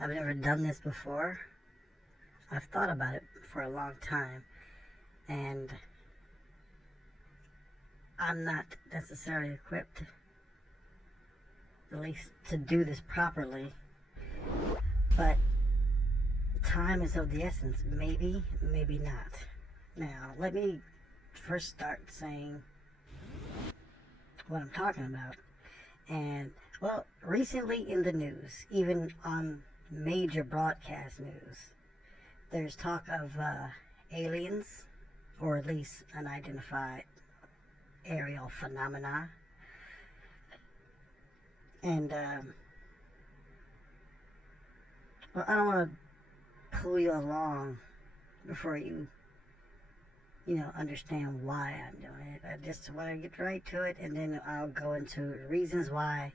I've never done this before. I've thought about it for a long time, and I'm not necessarily equipped, at least to do this properly, but time is of the essence. Maybe, maybe not. Now, let me first start saying what I'm talking about. And, well, recently in the news, even on major broadcast news, there's talk of aliens, or at least unidentified aerial phenomena. And, well, I don't want to pull you along before you understand why I'm doing it. I just want to get right to it, and then I'll go into reasons why.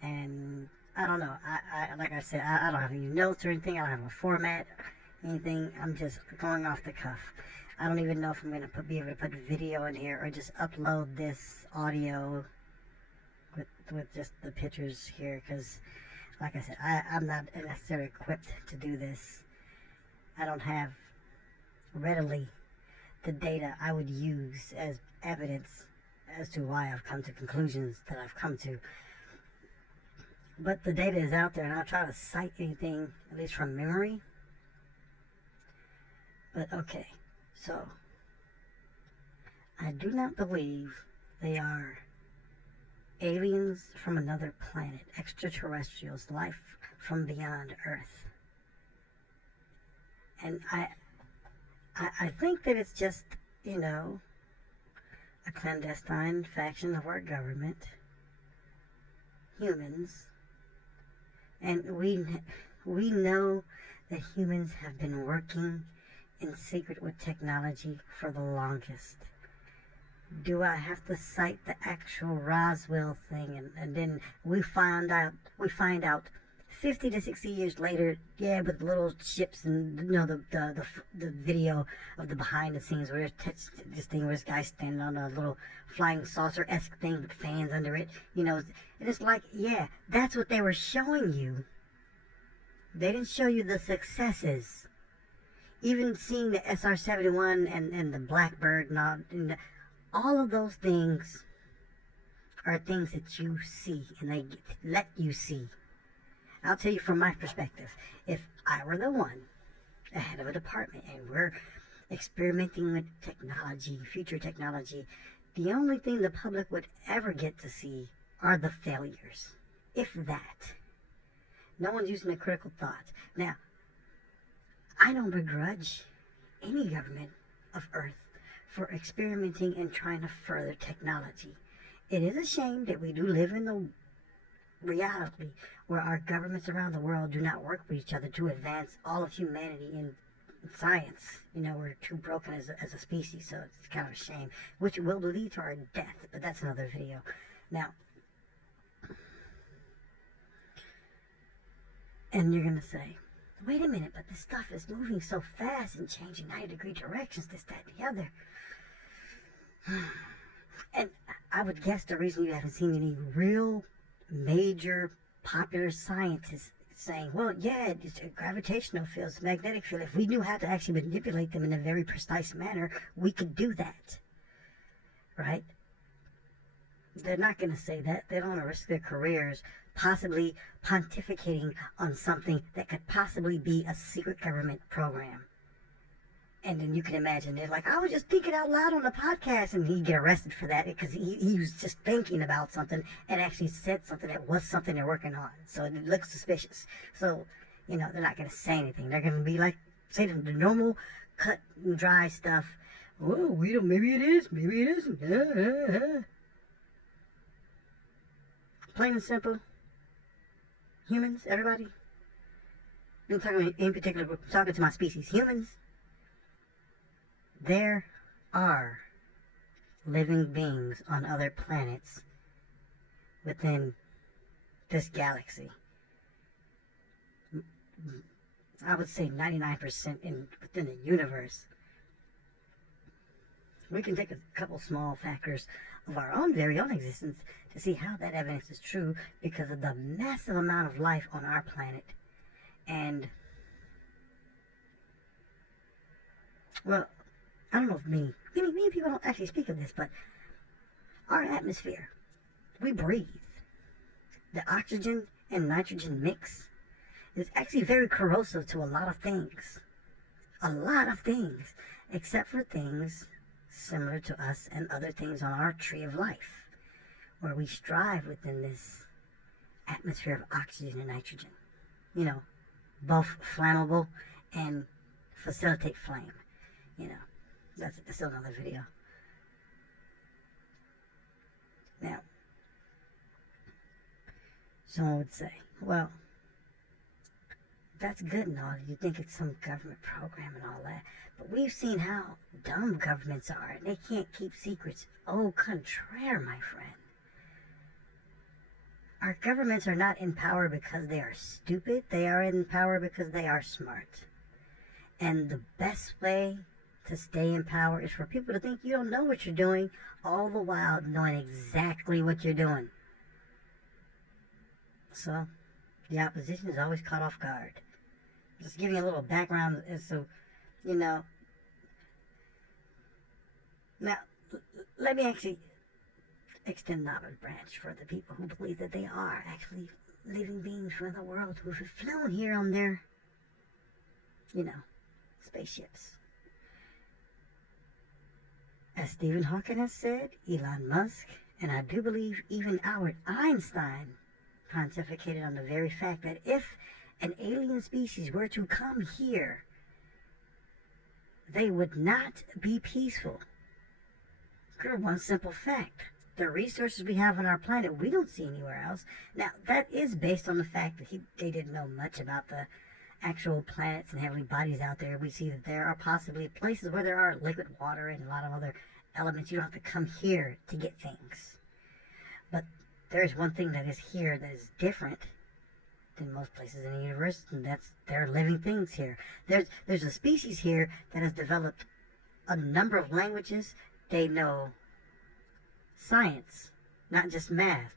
And I don't know. I like I said, I don't have any notes or anything. I don't have a format, anything. I'm just going off the cuff. I don't even know if I'm going to be able to put video in here or just upload this audio with just the pictures here, because like I said, I'm not necessarily equipped to do this. I don't have readily the data I would use as evidence as to why I've come to conclusions that I've come to. But the data is out there, and I'll try to cite anything, at least from memory. But okay, so I do not believe they are aliens from another planet, extraterrestrials, life from beyond Earth. And I think that it's just, a clandestine faction of our government, humans. And we know that humans have been working in secret with technology for the longest. Do I have to cite the actual Roswell thing, and then we find out 50 to 60 years later, yeah, with little ships and the video of the behind the scenes where this thing where this guy standing on a little flying saucer-esque thing with fans under it, and it's like, yeah, that's what they were showing you. They didn't show you the successes. Even seeing the SR-71 and the Blackbird and all of those things are things that you see, and they let you see. I'll tell you from my perspective, if I were the one, the head of a department, and we're experimenting with technology, future technology, the only thing the public would ever get to see are the failures, if that. No one's using a critical thought. Now, I don't begrudge any government of Earth for experimenting and trying to further technology. It is a shame that we do live in the reality where our governments around the world do not work with each other to advance all of humanity in science. We're too broken as a species, so it's kind of a shame, which will lead to our death, but that's another video. Now, and you're going to say, wait a minute, but this stuff is moving so fast and changing 90-degree directions, this, that, and the other. And I would guess the reason you haven't seen any real major popular scientists saying, well, yeah, it's gravitational fields, magnetic field. If we knew how to actually manipulate them in a very precise manner, we could do that. Right? They're not going to say that. They don't want to risk their careers possibly pontificating on something that could possibly be a secret government program. And then you can imagine they're like, I was just thinking out loud on the podcast, and he'd get arrested for that because he was just thinking about something and actually said something that was something they're working on. So it looks suspicious. So, they're not going to say anything. They're going to be like, say the normal cut and dry stuff. Oh, we don't, maybe it is, maybe it isn't. Plain and simple. Humans, everybody. I'm talking in particular, I'm talking to my species. Humans. There are living beings on other planets within this galaxy. I would say 99% within the universe. we can take a couple small factors of our own very own existence to see how that evidence is true because of the massive amount of life on our planet. And, well, I don't know if many people don't actually speak of this, but our atmosphere, we breathe. The oxygen and nitrogen mix is actually very corrosive to a lot of things. A lot of things, except for things similar to us and other things on our tree of life, where we strive within this atmosphere of oxygen and nitrogen. You know, both flammable and facilitate flame. You know, that's still another video. Now, someone would say, well, that's good and all. You think it's some government program and all that. But we've seen how dumb governments are. And they can't keep secrets. Au contraire, my friend. Our governments are not in power because they are stupid. They are in power because they are smart. And the best way to stay in power is for people to think you don't know what you're doing, all the while knowing exactly what you're doing. So, the opposition is always caught off guard. Just giving a little background as so, you know. Now, let me actually extend the olive branch for the people who believe that they are actually living beings from the world who have flown here on their, you know, spaceships. As Stephen Hawking has said, Elon Musk, and I do believe even Albert Einstein pontificated on the very fact that if an alien species were to come here, they would not be peaceful. For one simple fact, the resources we have on our planet, we don't see anywhere else. Now, that is based on the fact that they didn't know much about the actual planets and heavenly bodies out there. We see that there are possibly places where there are liquid water and a lot of other elements. You don't have to come here to get things. But there's one thing that is here that is different than most places in the universe, and that's there are living things here. There's a species here that has developed a number of languages. They know science, not just math.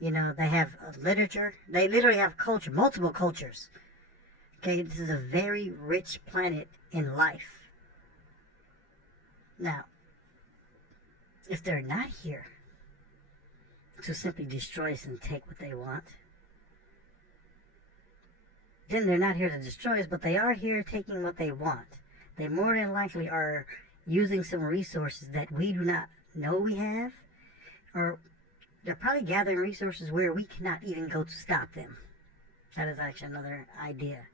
You know, they have literature. They literally have culture, multiple cultures. Okay, this is a very rich planet in life. Now, if they're not here to simply destroy us and take what they want, then they're not here to destroy us, but they are here taking what they want. They more than likely are using some resources that we do not know we have, or they're probably gathering resources where we cannot even go to stop them. That is actually another idea.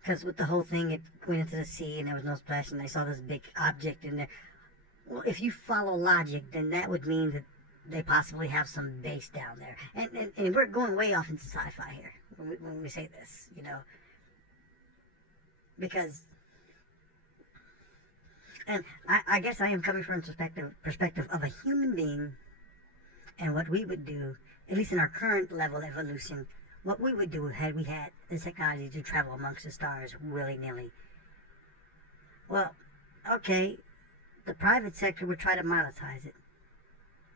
Because with the whole thing, it went into the sea and there was no splash and they saw this big object in there. Well, if you follow logic, then that would mean that they possibly have some base down there. And we're going way off into sci-fi here when we say this, you know. Because, and I guess I am coming from the perspective of a human being and what we would do, at least in our current level of evolution, what we would do had we had the technology to travel amongst the stars willy-nilly. Well, okay, the private sector would try to monetize it.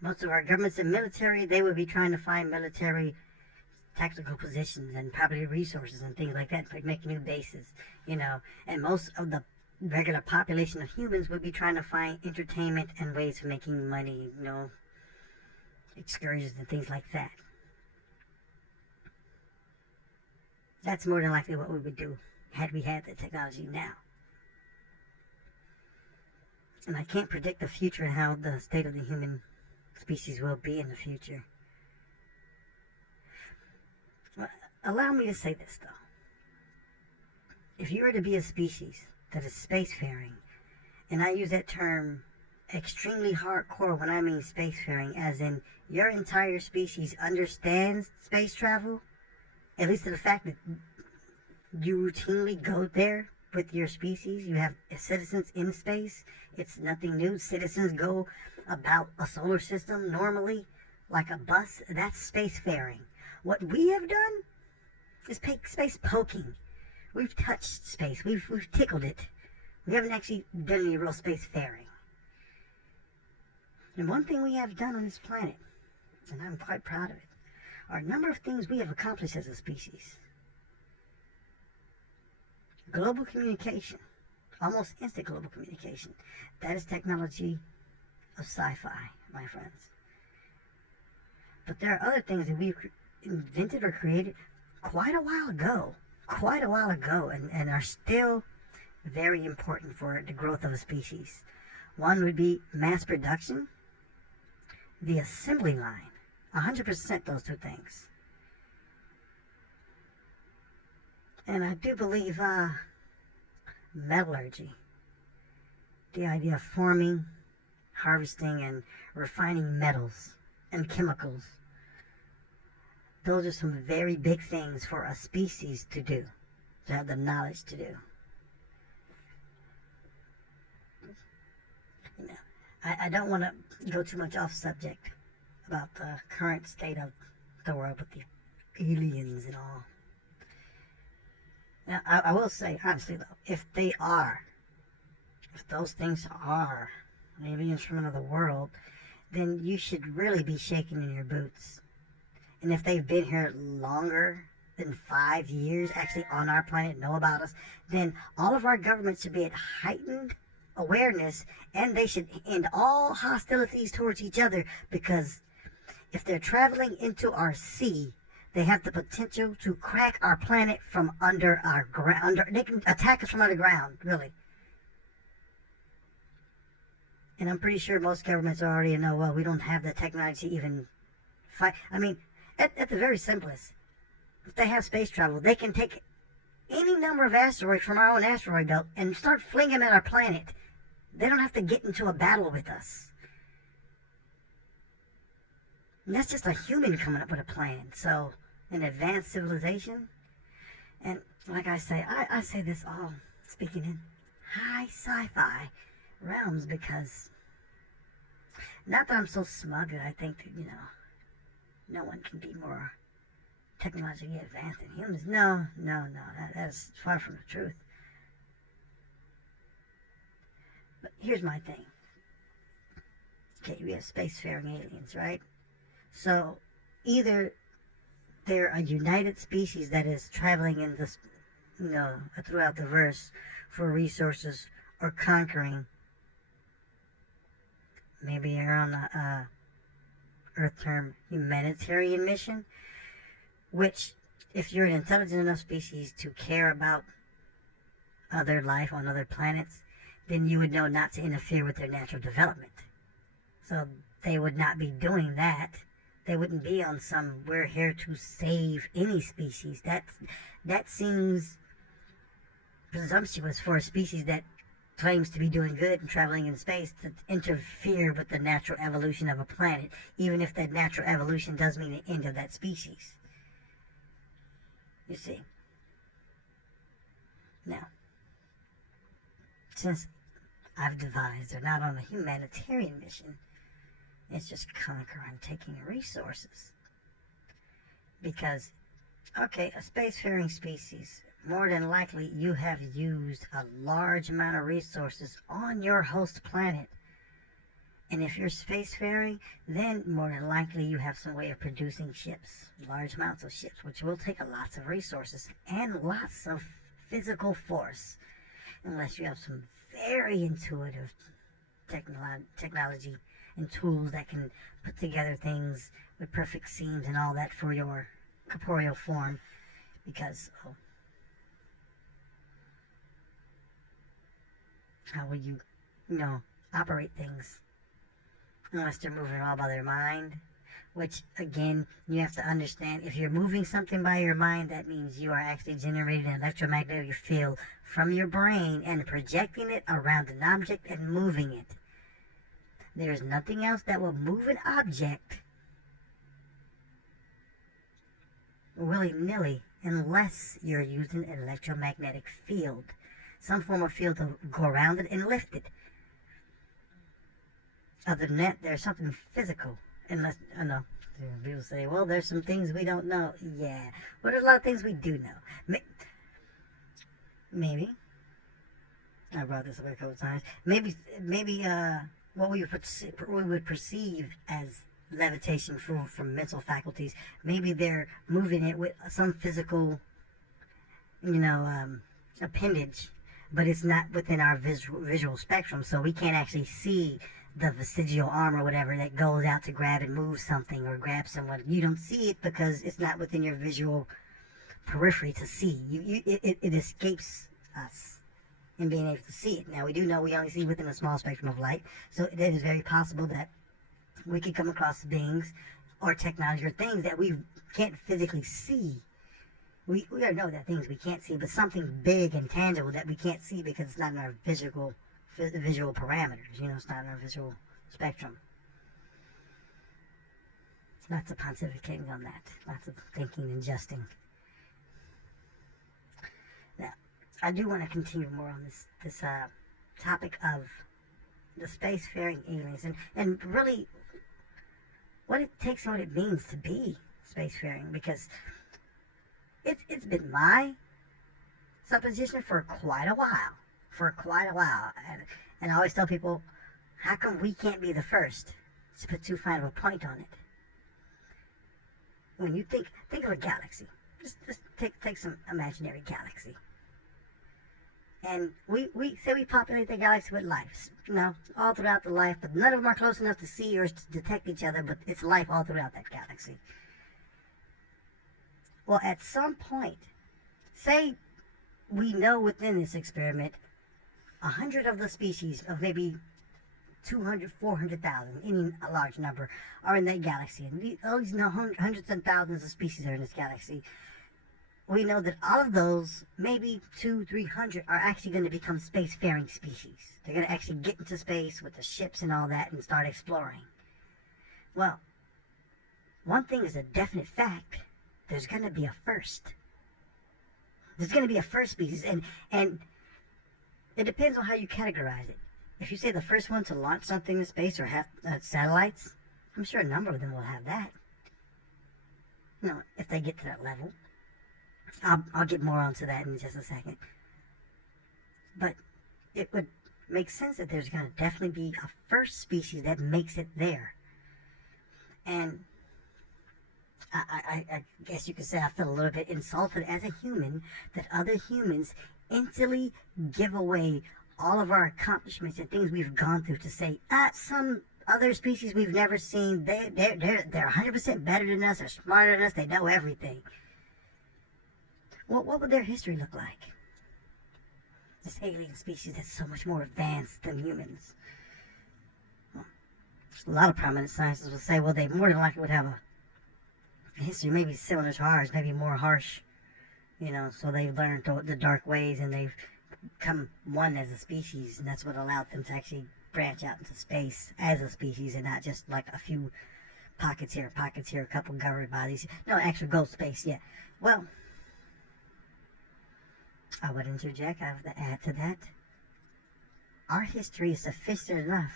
Most of our governments and military, they would be trying to find military tactical positions and probably resources and things like that, like make new bases, you know. And most of the regular population of humans would be trying to find entertainment and ways of making money, you know, excursions and things like that. That's more than likely what we would do had we had the technology now. And I can't predict the future and how the state of the human species will be in the future. Well, allow me to say this, though. If you were to be a species that is spacefaring, and I use that term extremely hardcore when I mean spacefaring, as in your entire species understands space travel, at least to the fact that you routinely go there with your species, you have citizens in space, it's nothing new. Citizens go about a solar system normally like a bus. That's spacefaring. What we have done is space poking. We've touched space. We've tickled it. We haven't actually done any real spacefaring. And one thing we have done on this planet, and I'm quite proud of it, are a number of things we have accomplished as a species. Global communication, almost instant global communication. That is technology of sci-fi, my friends. But there are other things that we invented or created quite a while ago, and are still very important for the growth of a species. One would be mass production, the assembly line, 100% those two things. And I do believe metallurgy, the idea of forming, harvesting, and refining metals and chemicals. Those are some very big things for a species to do, to have the knowledge to do. I don't want to go too much off subject about the current state of the world with the aliens and all. Now, I will say, honestly though, if those things are the aliens from another world, then you should really be shaking in your boots. And if they've been here longer than 5 years, actually on our planet, know about us, then all of our governments should be at heightened awareness, and they should end all hostilities towards each other, because if they're traveling into our sea, they have the potential to crack our planet from under our ground. They can attack us from underground, really. And I'm pretty sure most governments already know, well, we don't have the technology to even fight. I mean, at the very simplest, if they have space travel, they can take any number of asteroids from our own asteroid belt and start flinging them at our planet. They don't have to get into a battle with us. And that's just a human coming up with a plan. So, an advanced civilization. And like I say, I say this all speaking in high sci-fi realms, because not that I'm so smug that I think that, no one can be more technologically advanced than humans. No, that's far from the truth. But here's my thing. Okay, we have spacefaring aliens, right? So either they're a united species that is traveling in this, throughout the verse for resources, or conquering. Maybe you're on a Earth term humanitarian mission, which, if you're an intelligent enough species to care about other life on other planets, then you would know not to interfere with their natural development. So they would not be doing that. They wouldn't be on some, we're here to save any species. That seems presumptuous for a species that claims to be doing good and traveling in space, to interfere with the natural evolution of a planet, even if that natural evolution does mean the end of that species. You see. Now, since I've devised they're not on a humanitarian mission, it's just conquering, taking resources. Because, okay, a spacefaring species, more than likely you have used a large amount of resources on your host planet. And if you're spacefaring, then more than likely you have some way of producing ships, large amounts of ships, which will take lots of resources and lots of physical force, unless you have some very intuitive technology and tools that can put together things with perfect seams and all that for your corporeal form, because how will you operate things unless they're moving all by their mind? Which, again, you have to understand, if you're moving something by your mind, that means you are actually generating an electromagnetic field from your brain and projecting it around an object and moving it. There is nothing else that will move an object willy-nilly unless you're using an electromagnetic field, some form of field to go around it and lift it. Other than that, there's something physical. Unless, I know, people say, well, there's some things we don't know. Yeah, well, there's a lot of things we do know. Maybe. I brought this up a couple times. Maybe what we would perceive as levitation from mental faculties. Maybe they're moving it with some physical, appendage, but it's not within our visual spectrum, so we can't actually see the vestigial arm or whatever that goes out to grab and move something or grab someone. You don't see it because it's not within your visual periphery to see. It escapes us in being able to see it. Now, we do know we only see within a small spectrum of light, so it is very possible that we could come across beings or technology or things that we can't physically see. We already know that things we can't see, but something big and tangible that we can't see because it's not in our visual parameters. It's not in our visual spectrum. Lots of pontificating on that. Lots of thinking and adjusting. Now, I do want to continue more on this topic of the spacefaring aliens and really what it takes and what it means to be spacefaring, because it's been my supposition for quite a while. And I always tell people, how come we can't be the first to put too fine of a point on it? When you think of a galaxy, just take some imaginary galaxy. And we say we populate the galaxy with life, all throughout the life, but none of them are close enough to see or to detect each other, but it's life all throughout that galaxy. Well, at some point, say we know within this experiment 100 of the species of maybe 200, 400,000, any large number, are in that galaxy. And all these hundreds and thousands of species are in this galaxy. We know that all of those, maybe 200, 300, are actually going to become spacefaring species. They're going to actually get into space with the ships and all that and start exploring. Well, one thing is a definite fact. There's going to be a first. There's going to be a first species, and it depends on how you categorize it. If you say the first one to launch something in space or have satellites, I'm sure a number of them will have that. If they get to that level. I'll get more onto that in just a second. But it would make sense that there's going to definitely be a first species that makes it there. And I guess you could say I feel a little bit insulted as a human that other humans instantly give away all of our accomplishments and things we've gone through to say, some other species we've never seen, they're 100% better than us, they're smarter than us, they know everything. Well, what would their history look like? This alien species that's so much more advanced than humans. Well, a lot of prominent scientists will say, well, they more than likely would have a history maybe similar to ours, maybe more harsh, so they've learned the dark ways and they've become one as a species, and that's what allowed them to actually branch out into space as a species and not just like a few pockets here, a couple governed by these. No, actual ghost space, yeah. Well, I would interject, I would add to that. Our history is sufficient enough,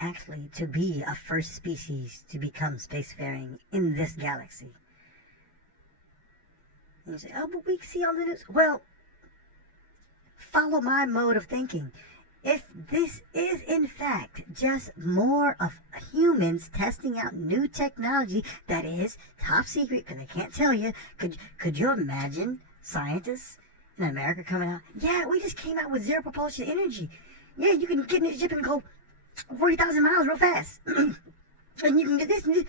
actually, to be a first species to become spacefaring in this galaxy. And you say, oh, but we see all the news. Well, follow my mode of thinking. If this is, in fact, just more of humans testing out new technology that is top secret, because I can't tell you, could you imagine scientists in America coming out? Yeah, we just came out with zero propulsion energy. Yeah, you can get in a ship and go 40,000 miles real fast. And you can get this and this.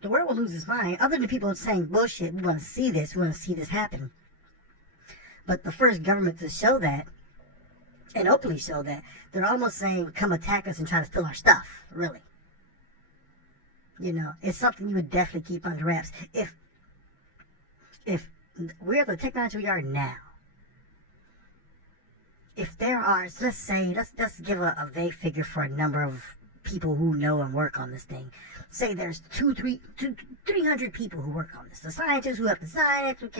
The world will lose its mind. Other than people saying bullshit, we want to see this, happen. But the first government to show that, and openly show that, they're almost saying, come attack us and try to steal our stuff, really. It's something you would definitely keep under wraps. If we're the technology we are now, if there are, let's give a vague figure for a number of people who know and work on this thing. Say there's 300 people who work on this. The scientists who have designed it,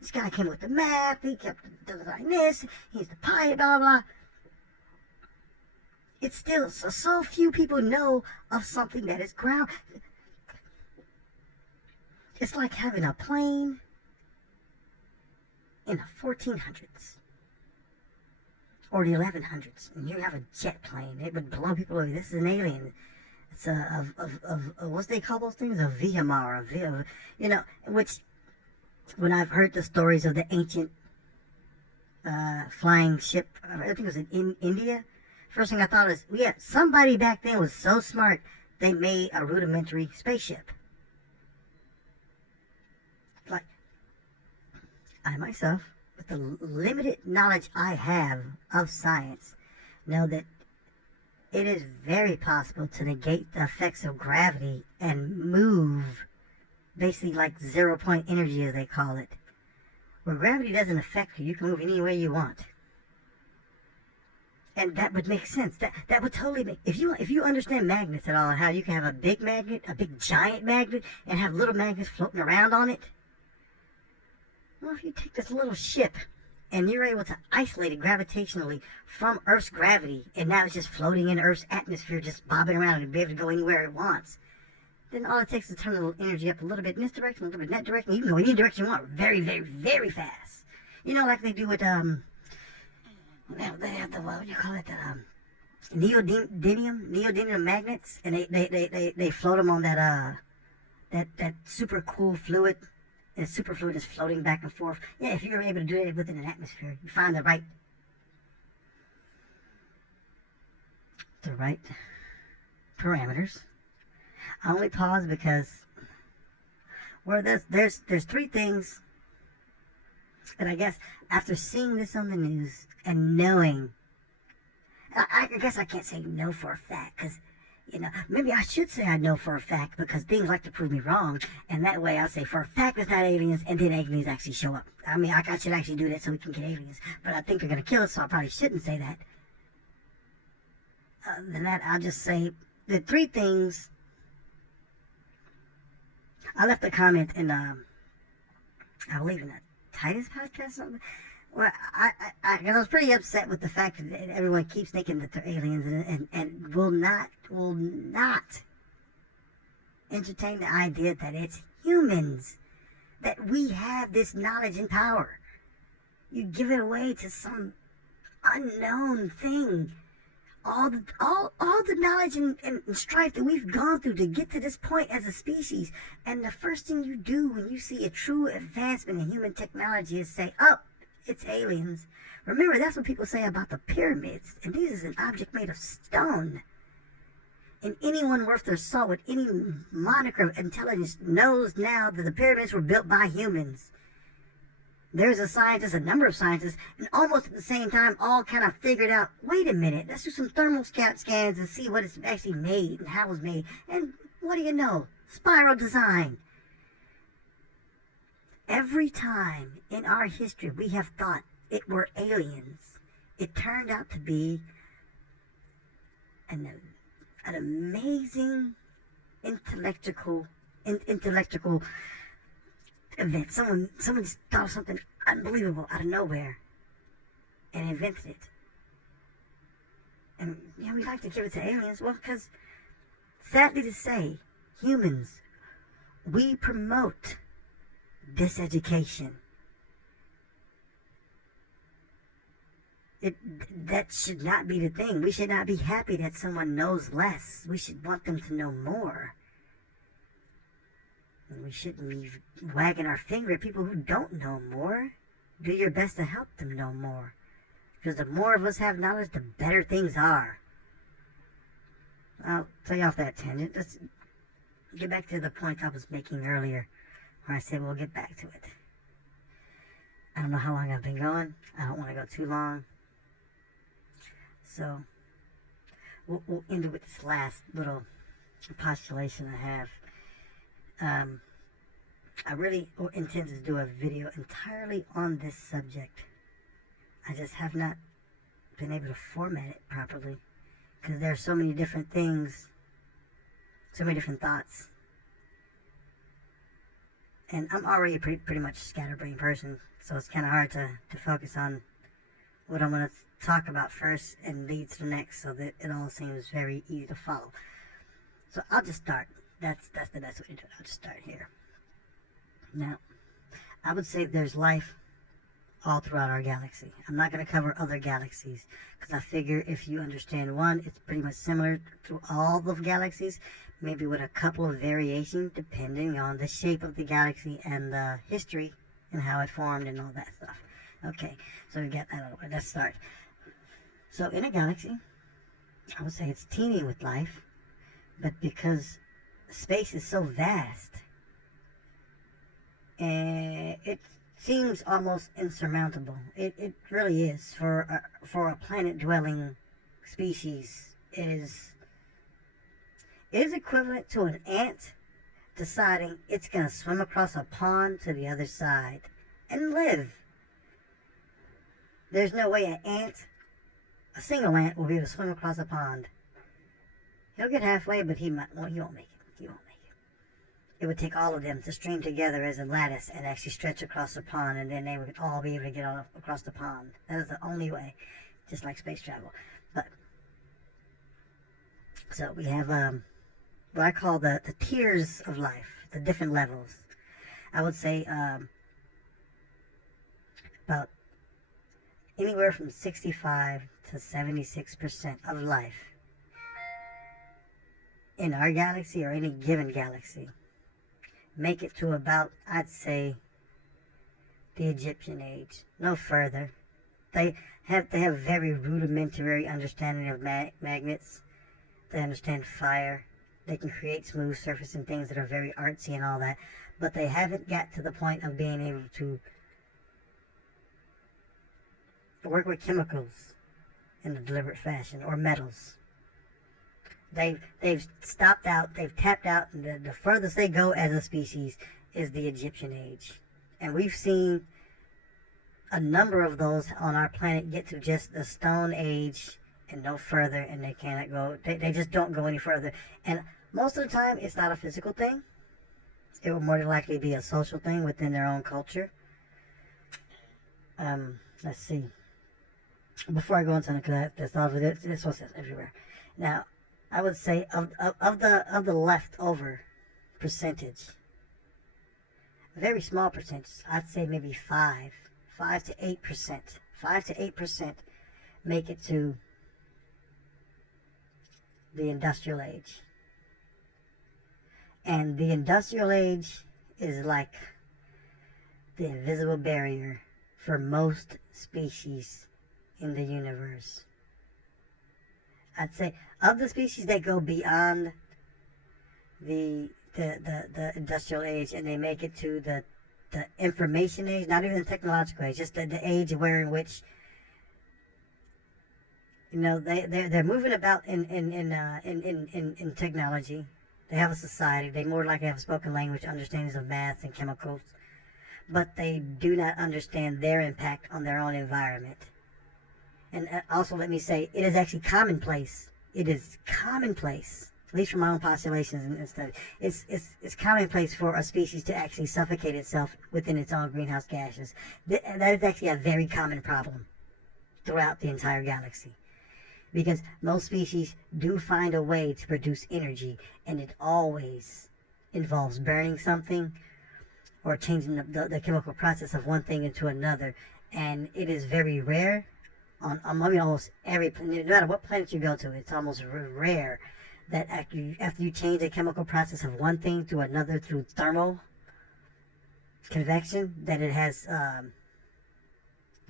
this guy came with the map, he kept designing this, he's the pilot, blah, blah. It's still so few people know of something that is ground. It's like having a plane in the 1400s. or the 1100s, and you have a jet plane, it would blow people away. This is an alien. It's what they call those things? A Vihamar, which, when I've heard the stories of the ancient flying ship, I think it was in India, first thing I thought is, yeah, somebody back then was so smart, they made a rudimentary spaceship. Like, I myself, with the limited knowledge I have of science, know that it is very possible to negate the effects of gravity and move, basically like 0-point energy, as they call it, where gravity doesn't affect you. You can move any way you want. And that would make sense. That would totally make, if you understand magnets at all, and how you can have a big magnet, a big giant magnet, and have little magnets floating around on it. Well, if you take this little ship and you're able to isolate it gravitationally from Earth's gravity, and now it's just floating in Earth's atmosphere, just bobbing around and be able to go anywhere it wants, then all it takes is to turn a little energy up a little bit in this direction, a little bit in that direction. You can go any direction you want very, very, very fast. You know, like they do with, they have the, what do you call it, neodymium magnets, and they float them on that super cool fluid. And superfluid is floating back and forth. Yeah, if you're able to do it within an atmosphere, you find the right parameters. I only pause because there's three things that I guess after seeing this on the news and knowing, I guess I can't say no for a fact, because maybe I should say I know for a fact, because things like to prove me wrong, and that way I'll say for a fact it's not aliens, and then aliens actually show up. I mean, I should actually do that so we can get aliens, but I think they're going to kill us, so I probably shouldn't say that. Other than that, I'll just say the three things. I left a comment in, I believe in a Titus podcast or something, where I was pretty upset with the fact that everyone keeps thinking that they're aliens and will not entertain the idea that it's humans, that we have this knowledge and power. You give it away to some unknown thing. All the knowledge and strife that we've gone through to get to this point as a species, and the first thing you do when you see a true advancement in human technology is say, oh, it's aliens. Remember, that's what people say about the pyramids, and this is an object made of stone. And anyone worth their salt with any moniker of intelligence knows now that the pyramids were built by humans. There's a number of scientists, and almost at the same time, all kind of figured out, wait a minute, let's do some thermal scans and see what it's actually made and how it was made. And what do you know? Spiral design. Every time in our history we have thought it were aliens, it turned out to be an amazing intellectual event. Someone just thought of something unbelievable out of nowhere and invented it. And we like to give it to aliens. Well, because sadly to say, humans, we promote diseducation. That should not be the thing. We should not be happy that someone knows less. We should want them to know more. And we shouldn't be wagging our finger at people who don't know more. Do your best to help them know more. Because the more of us have knowledge, the better things are. I'll tell you off that tangent. Let's get back to the point I was making earlier, where I said we'll get back to it. I don't know how long I've been going. I don't want to go too long. So, we'll end it with this last little postulation I have. I really intend to do a video entirely on this subject. I just have not been able to format it properly, because there are so many different things, so many different thoughts. And I'm already a pretty much scatterbrained person, so it's kind of hard to focus on what I'm going to talk about first and lead to the next, so that it all seems very easy to follow. So I'll just start. That's the best way to do it. I'll just start here. Now, I would say there's life all throughout our galaxy. I'm not going to cover other galaxies because I figure if you understand one, it's pretty much similar to all the galaxies, maybe with a couple of variations depending on the shape of the galaxy and the history and how it formed and all that stuff. Okay, so we got that out of the way. Let's start. So in a galaxy, I would say it's teeming with life, but because space is so vast, and it seems almost insurmountable. It really is for a planet-dwelling species. It is equivalent to an ant deciding it's going to swim across a pond to the other side and live. There's no way a single ant will be able to swim across a pond. He'll get halfway, but he won't make it. He won't make it. It would take all of them to stream together as a lattice and actually stretch across the pond, and then they would all be able to get across the pond. That is the only way, just like space travel. But so we have what I call the tiers of life, the different levels. I would say about anywhere from 65 to 76% of life in our galaxy or any given galaxy make it to about, I'd say, the Egyptian age. No further. They have very rudimentary understanding of magnets. They understand fire. They can create smooth surface and things that are very artsy and all that. But they haven't got to the point of being able to work with chemicals in a deliberate fashion or metals. They've stopped out, they've tapped out, and the furthest they go as a species is the Egyptian age. And we've seen a number of those on our planet get to just the Stone Age and no further, and they cannot go, they just don't go any further. And most of the time, it's not a physical thing. It will more than likely be a social thing within their own culture. Let's see. Before I go into this was everywhere. Now, I would say of the leftover percentage, a very small percentage, I'd say maybe 5 to 8% make it to the industrial age. And the industrial age is like the invisible barrier for most species in the universe. I'd say of the species that go beyond the industrial age and they make it to the information age, not even the technological age, just the age where in which they're moving about in technology. They have a society. They more likely have a spoken language, understandings of math and chemicals, but they do not understand their impact on their own environment. And also, let me say, it is actually commonplace. It is commonplace, at least from my own populations and stuff. It's commonplace for a species to actually suffocate itself within its own greenhouse gases. That is actually a very common problem throughout the entire galaxy. Because most species do find a way to produce energy, and it always involves burning something or changing the chemical process of one thing into another. And it is very rare on almost every planet, no matter what planet you go to, it's almost rare that after you change the chemical process of one thing to another through thermal convection, that it has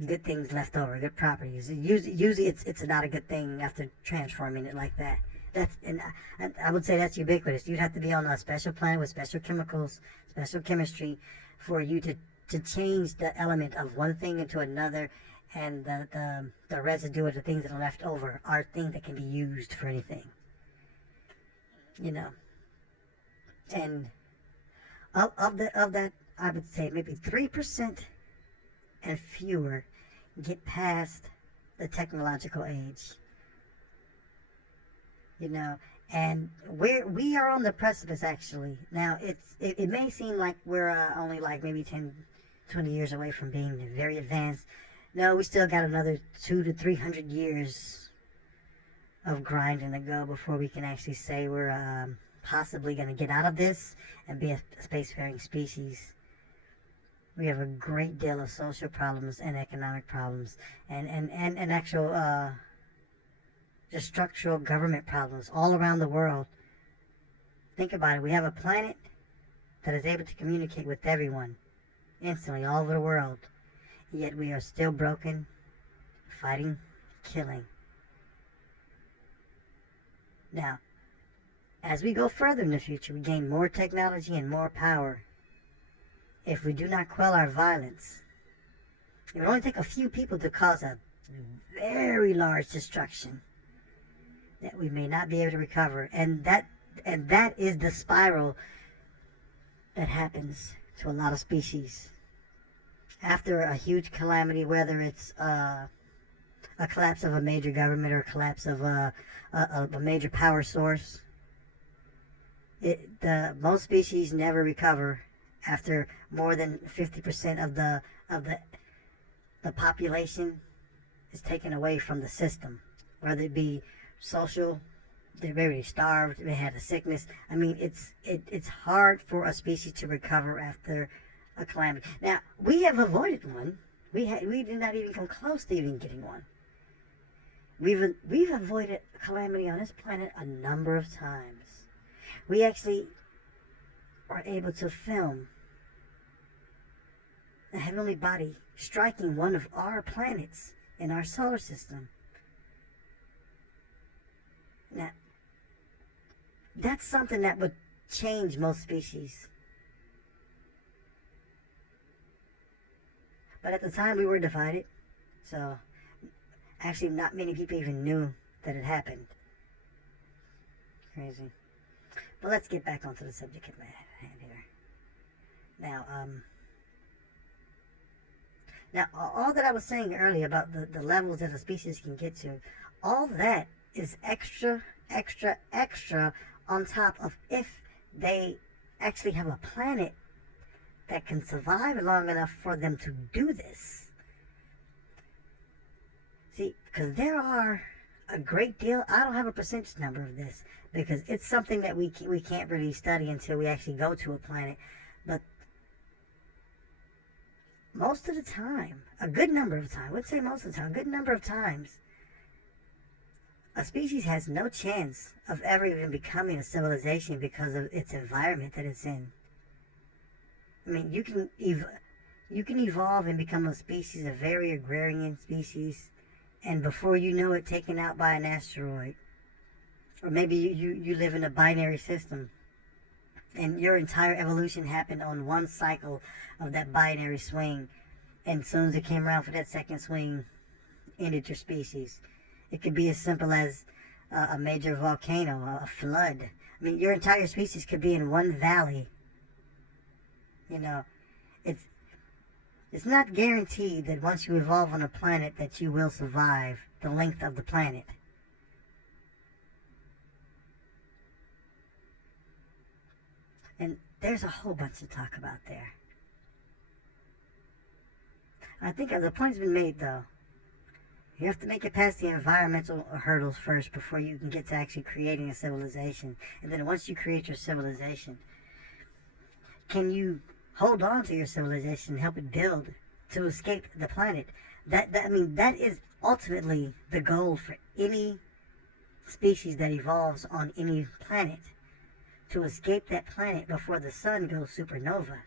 good things left over, good properties. Usually it's not a good thing after transforming it like that. I would say that's ubiquitous. You'd have to be on a special planet with special chemicals, special chemistry for you to change the element of one thing into another, and the residue of the things that are left over are things that can be used for anything. And of that, I would say maybe 3% and fewer get past the technological age. And we are on the precipice, actually. Now, it may seem like we're only like maybe 10, 20 years away from being very advanced. No, we still got another 200 to 300 years of grinding to go before we can actually say we're possibly going to get out of this and be a spacefaring species. We have a great deal of social problems and economic problems and actual just structural government problems all around the world. Think about it. We have a planet that is able to communicate with everyone instantly all over the world. Yet we are still broken, fighting, killing. Now, as we go further in the future, we gain more technology and more power. If we do not quell our violence, it would only take a few people to cause a very large destruction that we may not be able to recover. And that is the spiral that happens to a lot of species. After a huge calamity, whether it's a collapse of a major government or a collapse of a major power source, most species never recover after more than 50% of the population is taken away from the system, whether it be social, they're very starved, they had a sickness. I mean, it's hard for a species to recover after a calamity. Now, we have avoided one. We did not even come close to even getting one. We've avoided a calamity on this planet a number of times. We actually are able to film a heavenly body striking one of our planets in our solar system. Now, that's something that would change most species. But at the time we were divided, so actually not many people even knew that it happened. Crazy. But let's get back onto the subject at hand here. Now, all that I was saying earlier about the levels that a species can get to, all that is extra on top of if they actually have a planet that can survive long enough for them to do this. See, because there are a great deal, I don't have a percentage number of this, because it's something that we can't really study until we actually go to a planet, but most of the time, a good number of times, I would say most of the time, a good number of times, a species has no chance of ever even becoming a civilization because of its environment that it's in. I mean, you can evolve and become a species, a very agrarian species, and before you know it, taken out by an asteroid. Or maybe you live in a binary system, and your entire evolution happened on one cycle of that binary swing, and as soon as it came around for that second swing, ended your species. It could be as simple as a major volcano, a flood. I mean, your entire species could be in one valley. You know, it's not guaranteed that once you evolve on a planet that you will survive the length of the planet. And there's a whole bunch to talk about there. I think the point's been made, though. You have to make it past the environmental hurdles first before you can get to actually creating a civilization. And then once you create your civilization, can you hold on to your civilization and help it build to escape the planet? That is ultimately the goal for any species that evolves on any planet. To escape that planet before the sun goes supernova.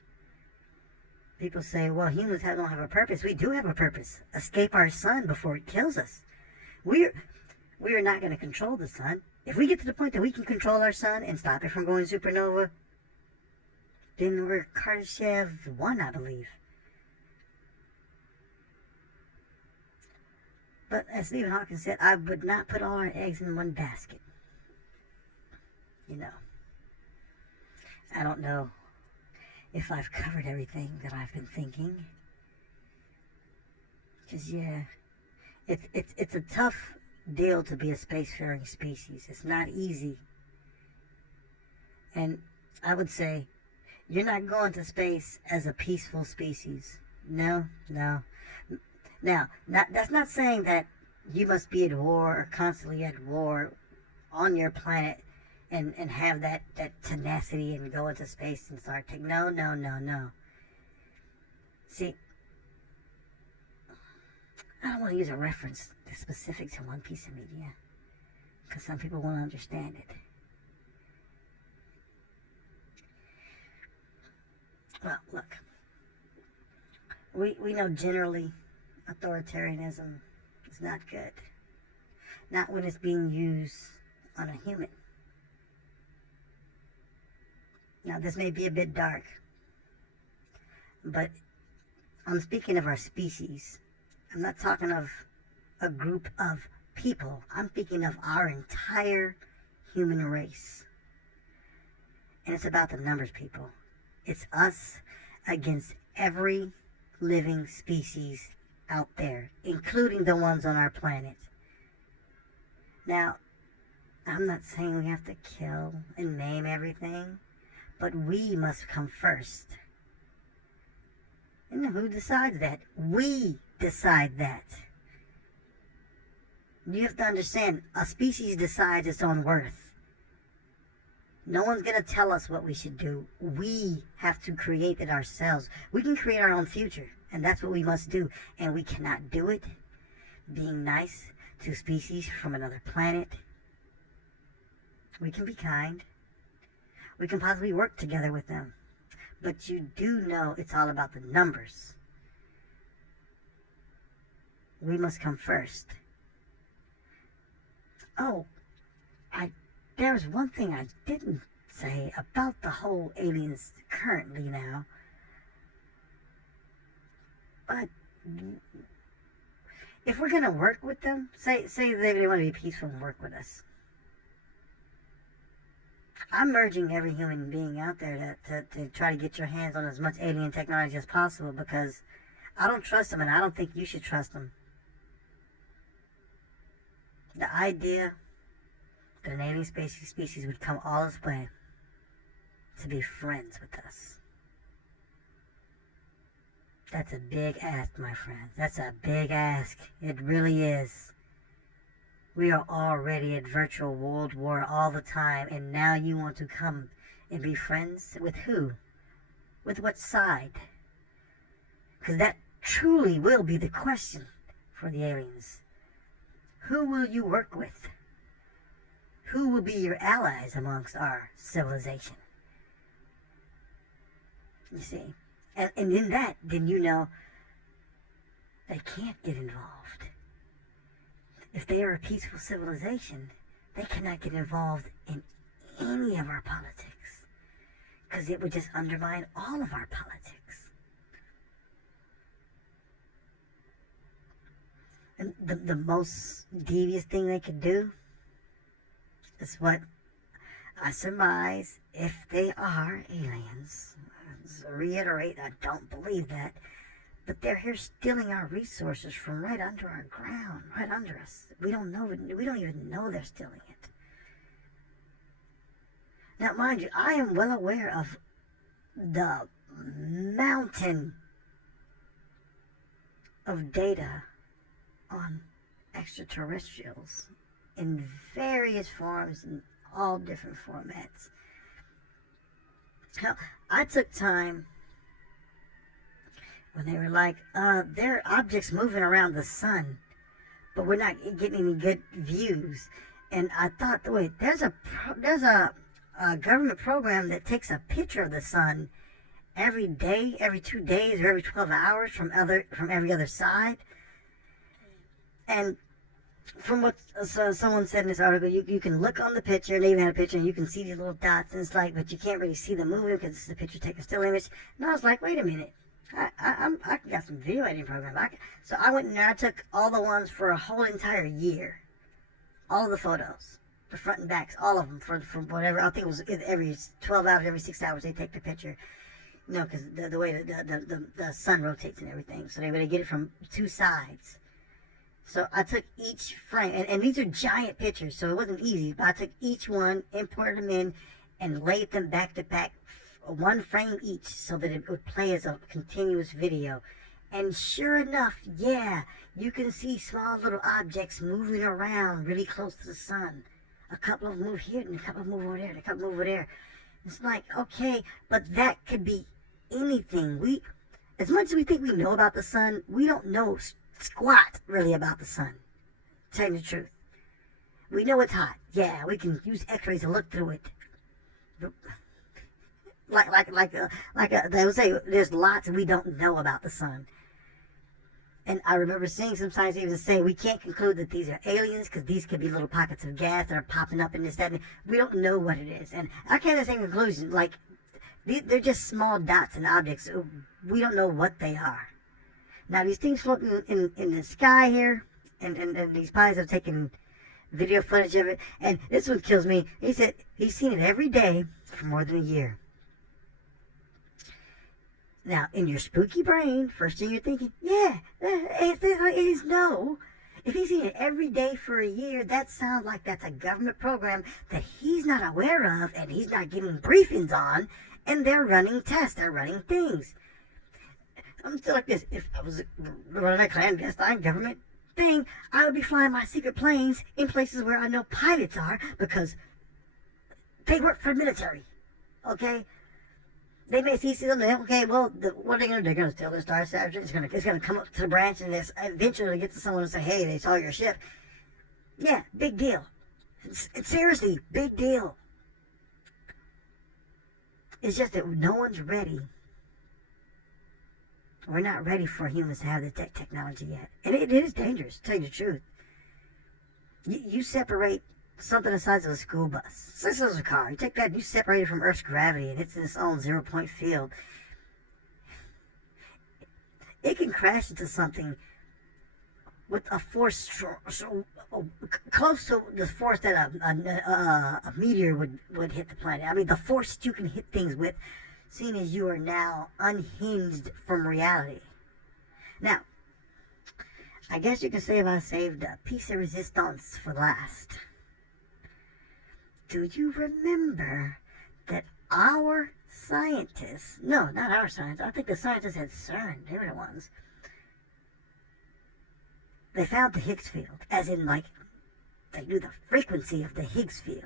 People say, well, humans don't have a purpose. We do have a purpose. Escape our sun before it kills us. We are not going to control the sun. If we get to the point that we can control our sun and stop it from going supernova, then we're Kardashev 1, I believe. But as Stephen Hawking said, I would not put all our eggs in one basket. You know. I don't know if I've covered everything that I've been thinking. Because, yeah, it's a tough deal to be a spacefaring species. It's not easy. And I would say, you're not going to space as a peaceful species. No. Now, that's not saying that you must be at war or constantly at war on your planet and have that tenacity and go into space and start taking... No. See, I don't want to use a reference that's specific to one piece of media, because some people won't understand it. Well, look, we know generally authoritarianism is not good. Not when it's being used on a human. Now, this may be a bit dark, but I'm speaking of our species. I'm not talking of a group of people. I'm speaking of our entire human race. And it's about the numbers, people. It's us against every living species out there, including the ones on our planet. Now, I'm not saying we have to kill and maim everything, but we must come first. And who decides that? We decide that. You have to understand, a species decides its own worth. No one's going to tell us what we should do. We have to create it ourselves. We can create our own future, and that's what we must do. And we cannot do it being nice to species from another planet. We can be kind. We can possibly work together with them. But you do know it's all about the numbers. We must come first. Oh, there's one thing I didn't say about the whole aliens currently now. But if we're going to work with them, say they want to be peaceful and work with us. I'm urging every human being out there to try to get your hands on as much alien technology as possible, because I don't trust them, and I don't think you should trust them. The idea that an alien species would come all this way to be friends with us. That's a big ask, my friends. That's a big ask. It really is. We are already at virtual world war all the time, and now you want to come and be friends with who? With what side? Because that truly will be the question for the aliens. Who will you work with? Who will be your allies amongst our civilization? You see? And in that, then you know they can't get involved. If they are a peaceful civilization, they cannot get involved in any of our politics, because it would just undermine all of our politics. And the most devious thing they could do is what I surmise, if they are aliens. Reiterate, I don't believe that. But they're here stealing our resources from right under our ground, right under us. We don't even know they're stealing it. Now, mind you, I am well aware of the mountain of data on extraterrestrials in various forms, in all different formats. Now, I took time when they were like, there are objects moving around the sun, but we're not getting any good views. And I thought, wait, there's a government program that takes a picture of the sun every day, every 2 days, or every 12 hours from every other side. And from what someone said in this article, you can look on the picture, and they even had a picture, and you can see these little dots, and it's like, but you can't really see them moving because this is a picture taken still image. And I was like, wait a minute. I got some video editing program. So I went in there, I took all the ones for a whole entire year. All of the photos. The front and backs, all of them, from whatever. I think it was every 12 hours, every 6 hours they take the picture. You know, because the way the sun rotates and everything. So they would get it from two sides. So I took each frame, and these are giant pictures, so it wasn't easy. But I took each one, imported them in, and laid them back to back, one frame each, so that it would play as a continuous video. And sure enough, yeah, you can see small little objects moving around really close to the sun. A couple of them move here, and a couple of them move over there, and a couple move over there. It's like, okay, but that could be anything. as much as we think we know about the sun, we don't know squat really about the sun. Tell you the truth. We know it's hot. Yeah, we can use X-rays to look through it. But they would say, there's lots we don't know about the sun. And I remember seeing some scientists even say we can't conclude that these are aliens because these could be little pockets of gas that are popping up in this, that, and we don't know what it is. And I came to the same conclusion, like, they're just small dots and objects. We don't know what they are. Now, these things floating in the sky here, and these pilots have taken video footage of it, and this one kills me. He said he's seen it every day for more than a year. Now, in your spooky brain, first thing you're thinking, yeah, it is no. If he's seen it every day for a year, that sounds like that's a government program that he's not aware of and he's not getting briefings on, and they're running tests, they're running things. I'm still like this. If I was running a clandestine government thing, I would be flying my secret planes in places where I know pilots are because they work for the military. Okay? They may see them. Okay, well, what are they going to do? They're going to steal their Star Savage. It's going to come up to the branch and eventually get to someone and say, hey, they saw your ship. Yeah, big deal. It's seriously, big deal. It's just that no one's ready. We're not ready for humans to have the technology yet. And it is dangerous, to tell you the truth. You separate something the size of a school bus. This is a car. You take that, you separate it from Earth's gravity, and it's in its own 0-point field. It can crash into something with a force close to the force that a meteor would hit the planet. I mean, the force that you can hit things with, seeing as you are now unhinged from reality. Now, I guess you can say I saved a piece of resistance for last. Do you remember that our scientists, no, not our scientists, I think the scientists at CERN, they were the ones, they found the Higgs field, as in, like, they knew the frequency of the Higgs field.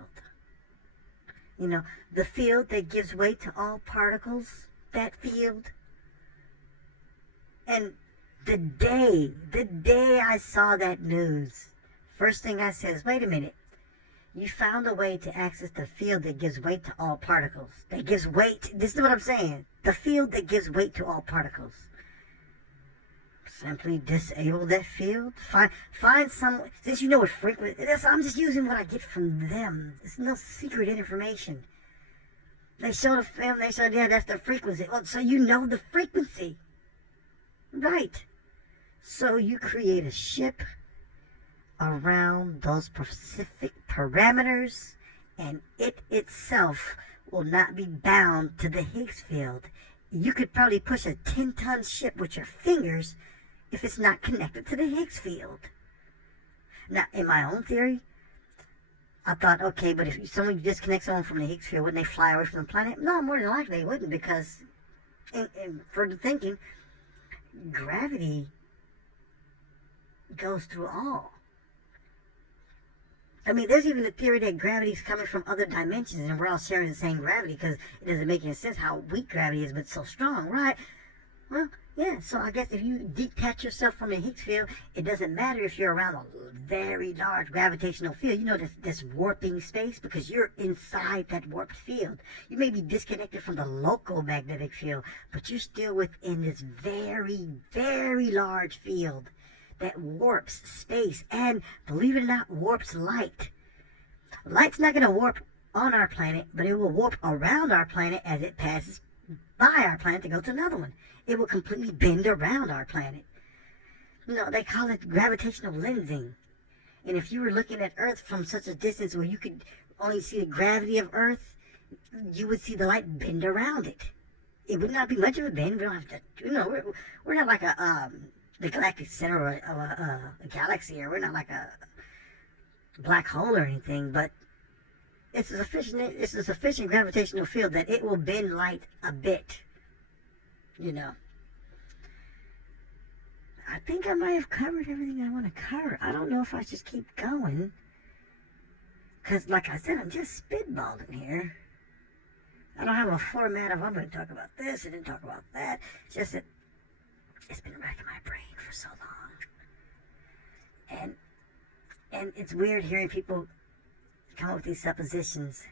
You know, the field that gives weight to all particles, that field. And the day I saw that news, first thing I said is, wait a minute. You found a way to access the field that gives weight to all particles. That gives weight. This is what I'm saying. The field that gives weight to all particles. Simply disable that field. Find some. Since you know what frequency. I'm just using what I get from them. It's no secret information. They showed a film. They said, yeah, that's the frequency. Well, so you know the frequency. Right. So you create a ship around those specific parameters, and it itself will not be bound to the Higgs field. You could probably push a 10-ton ship with your fingers if it's not connected to the Higgs field. Now, in my own theory, I thought, okay, but if someone disconnects someone from the Higgs field, wouldn't they fly away from the planet? No, more than likely they wouldn't, because, in further thinking, gravity goes through all. I mean, there's even a theory that gravity's coming from other dimensions and we're all sharing the same gravity because it doesn't make any sense how weak gravity is but so strong, right? Well, yeah, so I guess if you detach yourself from the Higgs field, it doesn't matter if you're around a very large gravitational field. You know, this warping space because you're inside that warped field. You may be disconnected from the local magnetic field, but you're still within this very, very large field that warps space and, believe it or not, warps light. Light's not going to warp on our planet, but it will warp around our planet as it passes by our planet to go to another one. It will completely bend around our planet. You know, they call it gravitational lensing. And if you were looking at Earth from such a distance where you could only see the gravity of Earth, you would see the light bend around it. It would not be much of a bend. We don't have to, you know, we're not like the galactic center of a galaxy, or we're not like a black hole or anything, but it's a sufficient gravitational field that it will bend light a bit, you know. I think I might have covered everything I want to cover. I don't know if I should keep going, because like I said, I'm just spitballing here. I don't have a format of I'm going to talk about this and then talk about that. It's just that It's been racking my brain for so long. And it's weird hearing people come up with these suppositions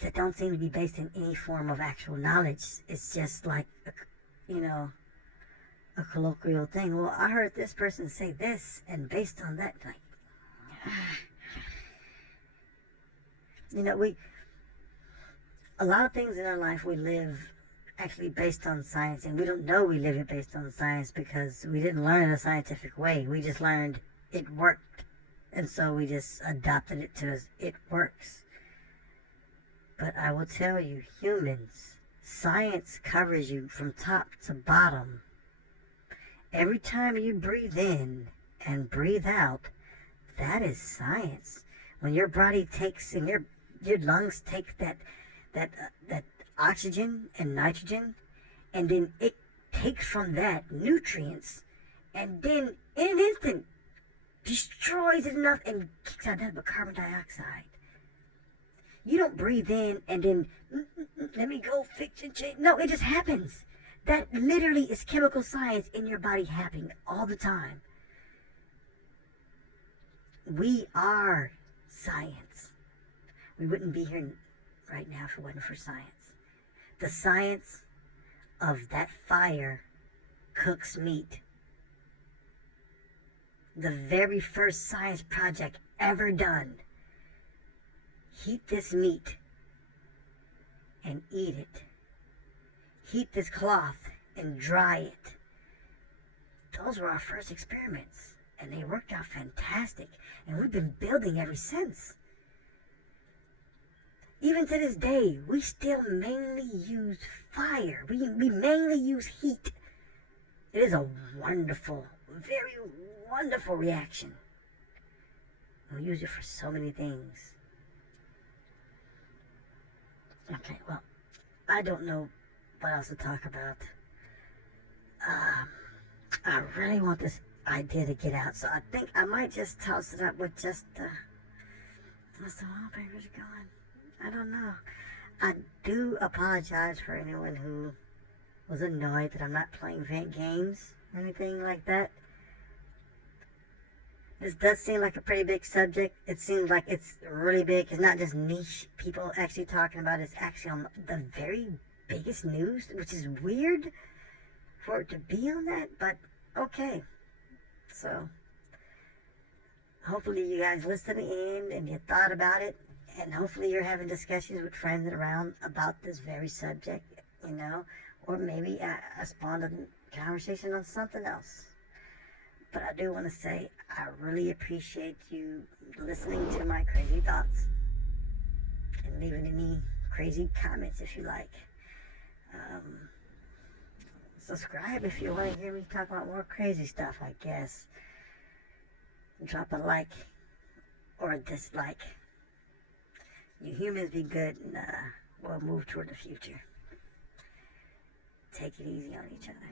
that don't seem to be based in any form of actual knowledge. It's just like, a colloquial thing. Well, I heard this person say this, and based on that, like, a lot of things in our life we live actually based on science, and we don't know we live it based on science because we didn't learn it a scientific way. We just learned it worked, and so we just adopted it to us. It works. But I will tell you, humans, science covers you from top to bottom. Every time you breathe in and breathe out, that is science. When your body takes and your lungs take that oxygen and nitrogen, and then it takes from that nutrients, and then in an instant destroys it enough and kicks out nothing but carbon dioxide. You don't breathe in and then let me go fix and change. No, it just happens. That literally is chemical science in your body happening all the time. We are science. We wouldn't be here right now if it wasn't for science. The science of that fire cooks meat. The very first science project ever done. Heat this meat and eat it. Heat this cloth and dry it. Those were our first experiments, and they worked out fantastic, and we've been building ever since. Even to this day, we still mainly use fire. We mainly use heat. It is a wonderful, very wonderful reaction. We use it for so many things. Okay, well, I don't know what else to talk about. I really want this idea to get out, so I think I might just toss it up with just what's the wallpapers going? I don't know. I do apologize for anyone who was annoyed that I'm not playing vent games or anything like that. This does seem like a pretty big subject. It seems like it's really big. It's not just niche people actually talking about it. It's actually on the very biggest news, which is weird for it to be on that, but okay. So, hopefully you guys listened in and you thought about it, and hopefully you're having discussions with friends and around about this very subject, or maybe I spawned a conversation on something else. But I do want to say I really appreciate you listening to my crazy thoughts and leaving any crazy comments if you like. Subscribe if you want to hear me talk about more crazy stuff, I guess. Drop a like or a dislike. You humans be good, and we'll move toward the future. Take it easy on each other.